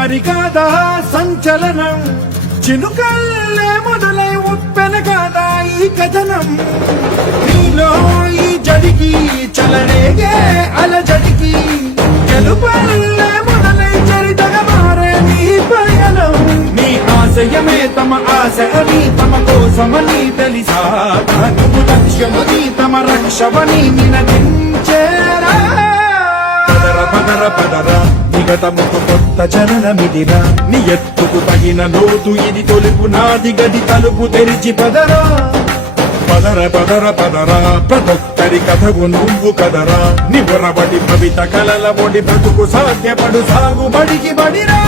మరి కాదా సంచలనం చినుకల్లే మొదలై ఉప్పెన కాదా ఈ కథనం నీలో ఈ జడికి చలరేగే అలజడికి గెలుపల్లే మొదలై చరితగా మారే నీ పయనం నీ ఆశయమే తమ ఆశ అని తమ కోసమని తెలిసా నువ్వు లక్ష్యమని తమ రక్షమని నినదించేరా పదర పదర పదర నిగతముకు కొత్త జననమిదిరా నీ ఎత్తుకు తగిన లోతు ఇది తొలుపు నాది గది తలుపు తెరిచి పదరా పదర పదర పదరా ప్రతొక్కరి కథవు నువ్వు కదరా నివరబడి భవిత కలల ఒడి బ్రతుకు సాధ్యపడు సాగు బడికి బడిరా